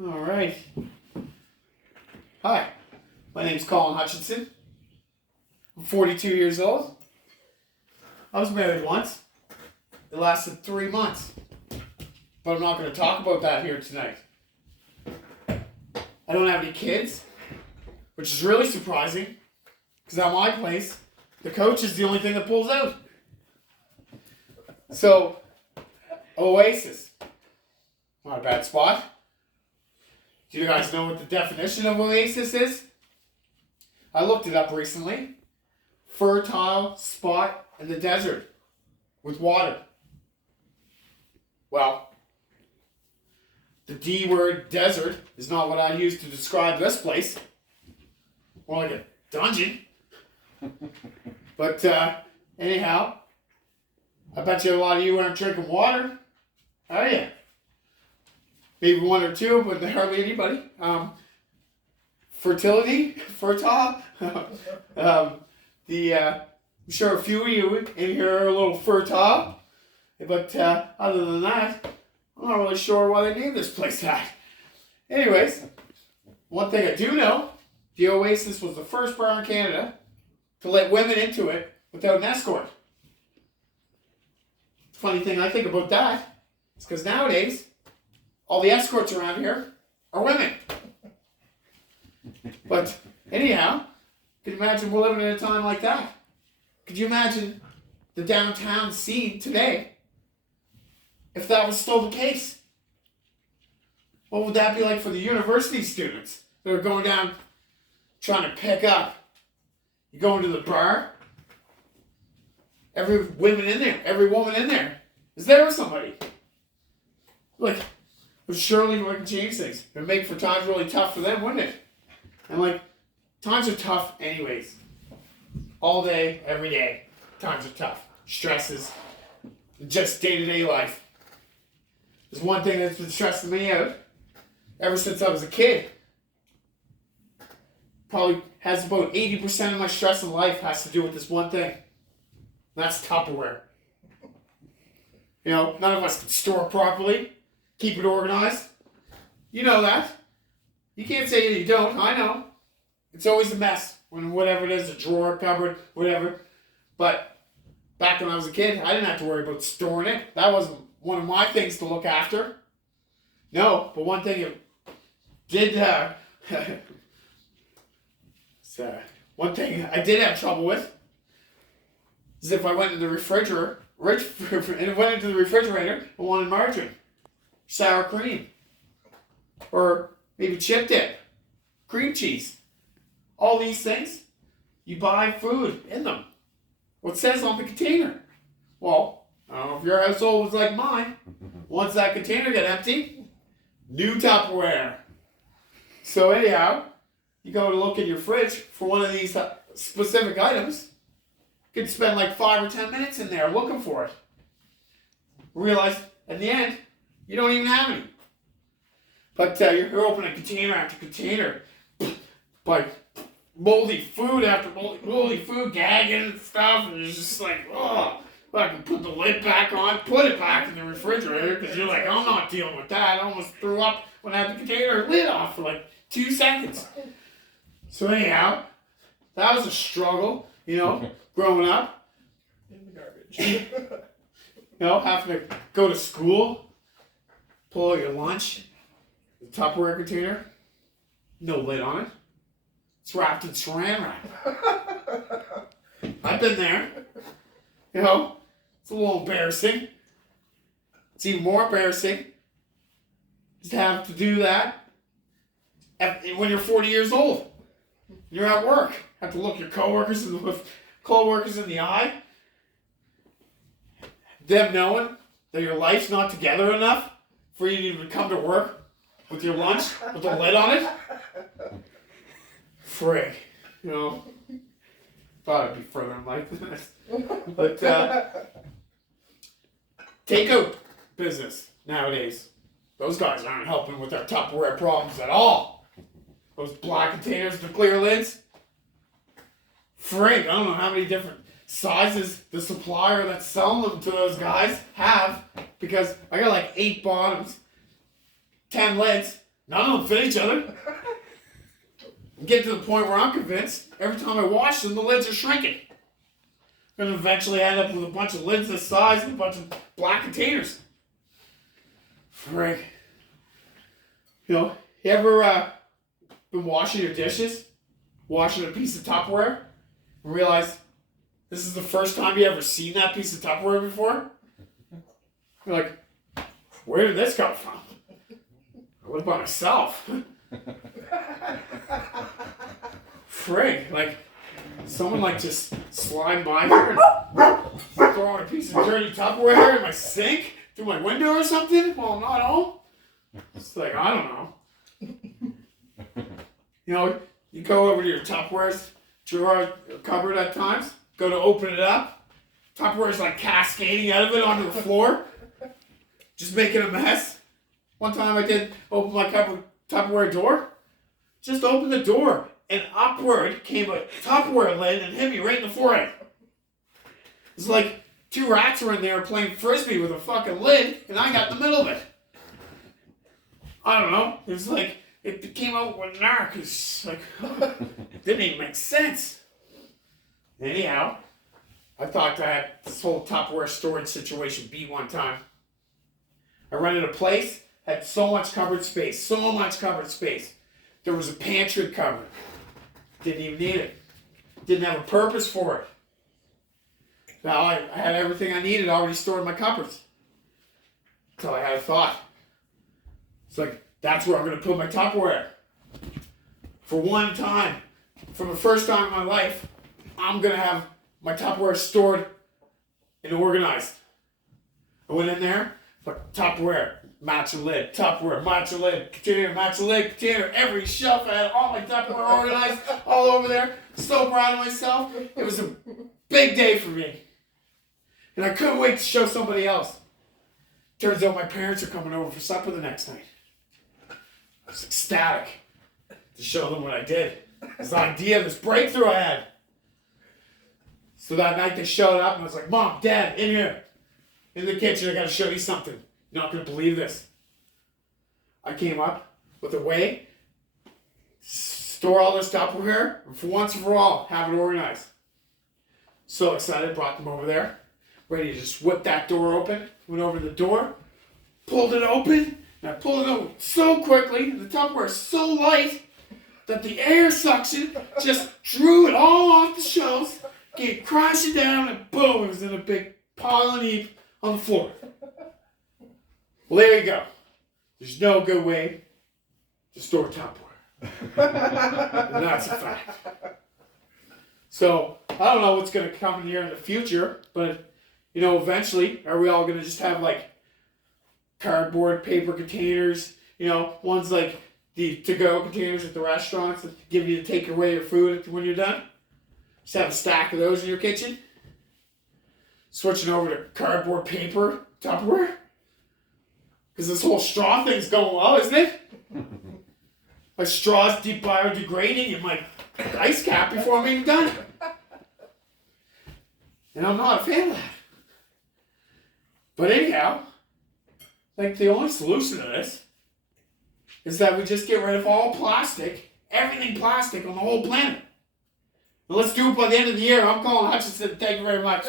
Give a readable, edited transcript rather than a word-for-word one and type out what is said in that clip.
All right. Hi, my name's Colin Hutchinson. I'm 42 years old. I was married once. It lasted 3 months. But I'm not going to talk about that here tonight. I don't have any kids, which is really surprising, because at my place, the coach is the only thing that pulls out. So, Oasis. Not a bad spot. Do you guys know what the definition of oasis is? I looked it up recently. Fertile spot in the desert with water. Well, the D word desert is not what I use to describe this place. More like a dungeon. But anyhow, I bet you a lot of you aren't drinking water. Are you? Maybe one or two, but hardly anybody. Fertile. I'm sure a few of you in here are a little fertile, but other than that, I'm not really sure why they named this place that. Anyways, one thing I do know, the Oasis was the first bar in Canada to let women into it without an escort. Funny thing I think about that is because nowadays, all the escorts around here are women. But anyhow, could you imagine we're living in a time like that? Could you imagine the downtown scene today if that was still the case? What would that be like for the university students that are going down trying to pick up? You go into the bar, every woman in there is there with somebody. Like, but surely we can change things. It would make for times really tough for them, wouldn't it? And like, times are tough anyways. All day, every day, times are tough. Stresses, just day-to-day life. There's one thing that's been stressing me out ever since I was a kid. Probably has about 80% of my stress in life has to do with this one thing. And that's Tupperware. You know, none of us can store it properly. Keep it organized. You know that. You can't say that you don't. I know. It's always a mess. When whatever it is, a drawer, cupboard, whatever. But back when I was a kid, I didn't have to worry about storing it. That wasn't one of my things to look after. No, but one thing it did, one thing I did have trouble with is if I went into the refrigerator, I wanted margarine, sour cream, or maybe chip dip, cream cheese. All these things, you buy food in them. What says on the container? Well, I don't know if your household was like mine. Once that container got empty, new Tupperware. So anyhow, you go to look in your fridge for one of these specific items. You could spend like 5 or 10 minutes in there looking for it. Realize in the end, you don't even have any. But you're opening container after container, like moldy food after moldy food, gagging and stuff, and it's just like, oh, I can put the lid back on, put it back in the refrigerator, because you're like, I'm not dealing with that. I almost threw up when I had the container lid off for like 2 seconds. So anyhow, that was a struggle, you know, growing up. In the garbage. You know, having to go to school, pull out your lunch, the Tupperware container, no lid on it. It's wrapped in saran wrap. I've been there. You know, it's a little embarrassing. It's even more embarrassing to have to do that when you're 40 years old. You're at work. Have to look your coworkers in the eye. Them knowing that your life's not together enough for you to even come to work with your lunch with a lid on it. Frig. You know. Thought I'd be further in life than this. But takeout business nowadays. Those guys aren't helping with our Tupperware problems at all. Those black containers with the clear lids. Frig, I don't know how many different sizes the supplier that's selling them to those guys have, because I got like 8 bottoms, 10 lids, None of them fit each other. I'm getting to the point where I'm convinced every time I wash them, the lids are shrinking. I'm going to eventually end up with a bunch of lids this size and a bunch of black containers. Frick. You ever been washing your dishes, washing a piece of Tupperware, and realize this is the first time you ever seen that piece of Tupperware before? You're like, where did this come from? I live by myself. Frig, like, someone like just slide by here and throw on a piece of dirty Tupperware in my sink through my window or something while I'm not home? It's like, I don't know. You go over to your Tupperware's drawer cupboard at times, go to open it up, Tupperware's like cascading out of it onto the floor, just making a mess. One time I did open my Tupperware door, just opened the door, and upward came a Tupperware lid and hit me right in the forehead. It's like 2 rats were in there playing frisbee with a fucking lid, and I got in the middle of it. I don't know. It was like, it came out with narc. It's like, it didn't even make sense. Anyhow, I thought I had this whole Tupperware storage situation beat one time. I rented a place, had so much cupboard space. There was a pantry cupboard. Didn't even need it. Didn't have a purpose for it. Now I had everything I needed already stored in my cupboards. Until I had a thought. It's like, that's where I'm going to put my Tupperware. For one time, for the first time in my life, I'm going to have my Tupperware stored and organized. I went in there, put Tupperware, matching lid, Tupperware, matching lid, container, every shelf. I had all my Tupperware organized all over there. So proud of myself. It was a big day for me. And I couldn't wait to show somebody else. Turns out my parents are coming over for supper the next night. I was ecstatic to show them what I did. This idea, this breakthrough I had. So that night they showed up and I was like, Mom, Dad, in here. In the kitchen, I gotta show you something. You're not gonna believe this. I came up with a way to store all this Tupperware and for once and for all, have it organized. So excited, brought them over there. Ready to just whip that door open. Went over to the door, pulled it open, and I pulled it open so quickly, the Tupperware is so light that the air suction just drew it all off the shelves, came crashing down, and boom, it was in a big pile and heap on the floor. Well, there you go. There's no good way to store Tupperware. And that's a fact. So, I don't know what's going to come in here in the future, but, eventually, are we all going to just have, cardboard, paper containers, ones like the to-go containers at the restaurants that give you to take away your food when you're done? Just have a stack of those in your kitchen? Switching over to cardboard, paper, Tupperware? Because this whole straw thing's going well, isn't it? My straw's biodegrading in my ice cap before I'm even done. And I'm not a fan of that. But anyhow, the only solution to this is that we just get rid of all plastic, everything plastic on the whole planet. And let's do it by the end of the year. I'm Colin Hutchinson. Thank you very much.